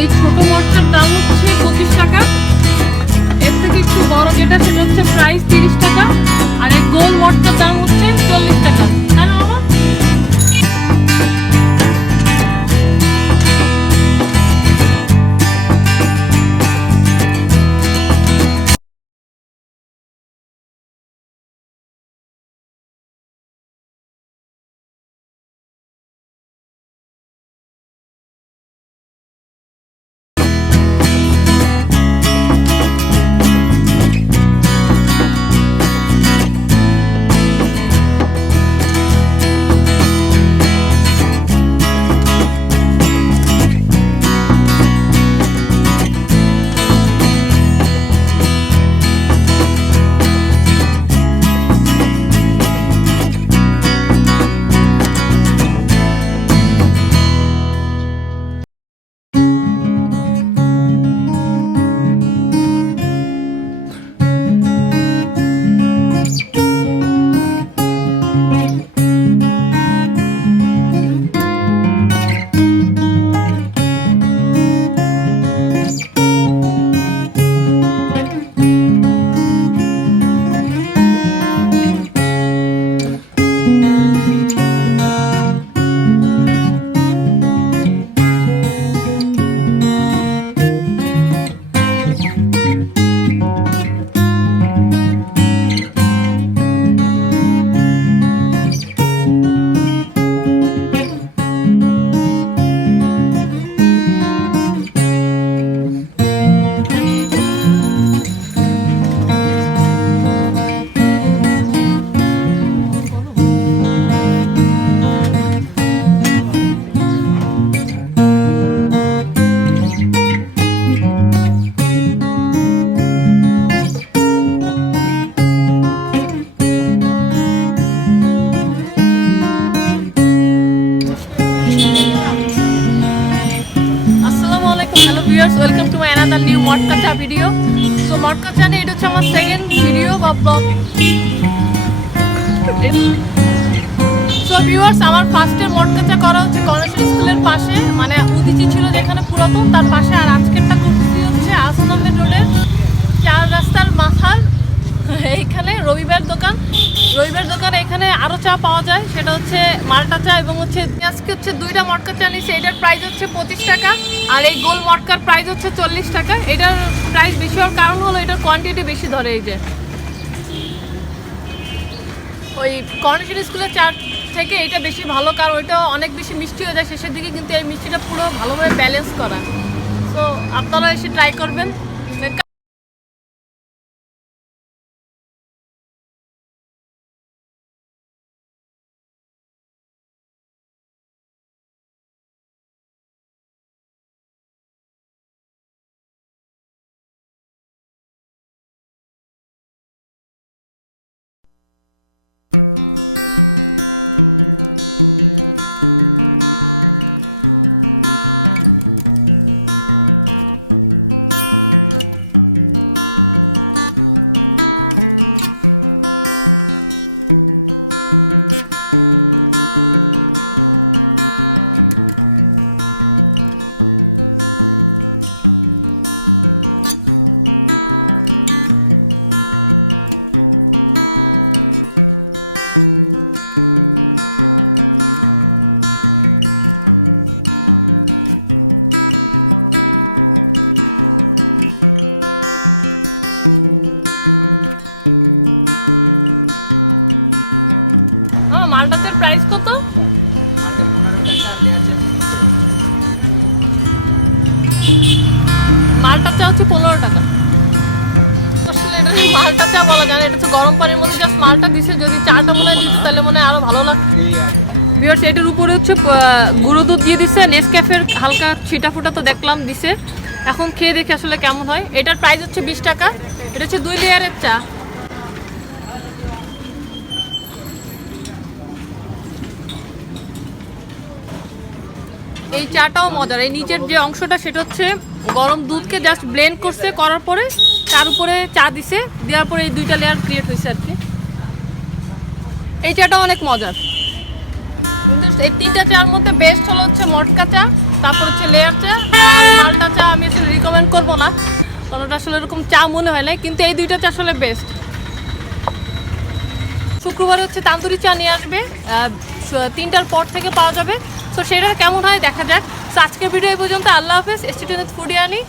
এই ছোট মরচার দাম হচ্ছে পঁচিশ টাকা। এর থেকে একটু বড় যেটা, সেটা হচ্ছে প্রাইস তিরিশ টাকা। আর এই গোল মরচার দাম হচ্ছে চল্লিশ টাকা। Viewers welcome to my another new matka cha video so matka cha নিয়ে এটা হচ্ছে আমার সেকেন্ড ভিডিও বা ব্লগ সো ভিউয়ার্স আমার ফার্স্টের মটকাচা করা হচ্ছে গণেশ স্কুলের পাশে মানে উদিচি ছিল যেখানে পুরাতন, তার পাশে আর আজকেরটা করতেছি হচ্ছে আসলামের রোডের চার রাস্তার মাথার এইখানে রবিবার দোকান। রবিবার দোকানে এখানে আরও চা পাওয়া যায়, সেটা হচ্ছে মালটা চা এবং হচ্ছে আজকে হচ্ছে দুইটা মটকা চা নিচ্ছে এটার প্রাইস হচ্ছে পঁচিশ টাকা আর এই গোল মটকার প্রাইস হচ্ছে চল্লিশ টাকা। এটার প্রাইস বেশি হওয়ার কারণ হলো এটার কোয়ান্টিটি বেশি ধরে এই যে। ওই কর্নেশন স্কুলের চা থেকে এটা বেশি ভালো, কারণ ওইটা অনেক বেশি মিষ্টি হয়ে যায়, শেষের দিকে কিন্তু এই মিষ্টিটা পুরো ভালোভাবে ব্যালেন্স করা। তো আপনারা এসে ট্রাই করবেন। জাস্ট মালটা দিছে, যদি চাটা মনে হয় তাহলে মনে আরও ভালো লাগতো বিয়ার্স এটার উপরে হচ্ছে গুঁড়ো দুধ দিয়ে দিছে নেসক্যাফের হালকা ছিটা ফুটা তো দেখলাম দিছে। এখন খেয়ে দেখে আসলে কেমন হয়। এটার প্রাইস হচ্ছে বিশ টাকা। এটা হচ্ছে দুই লেয়ারের চা। এই চাটাও মজার। এই নিচের যে অংশটা, সেটা হচ্ছে গরম দুধকে জাস্ট ব্লেন্ড করছে, করার পরে তার উপরে চা দিছে। দেওয়ার পরে এই দুইটা লেয়ার ক্রিয়েট হয়েছে আর কি। এই চাটা অনেক মজার। এই তিনটা চার মধ্যে বেস্ট হলো হচ্ছে মটকা চা, তারপর হচ্ছে লেয়ার চা। মালটা চা আমি আসলে রিকমেন্ড করব না কারণ আসলে এরকম চা মনে হয় না কিন্তু এই দুইটা চা আসলে বেস্ট শুক্রবার হচ্ছে তান্দুরি চা নিয়ে আসবে তিনটার পর থেকে পাওয়া যাবে। তো সেটা কেমন হয় দেখা যাক। তো আজকের ভিডিও এই পর্যন্ত। আল্লাহ হাফেজ। স্টুডেন্ট ফুডিয়ানি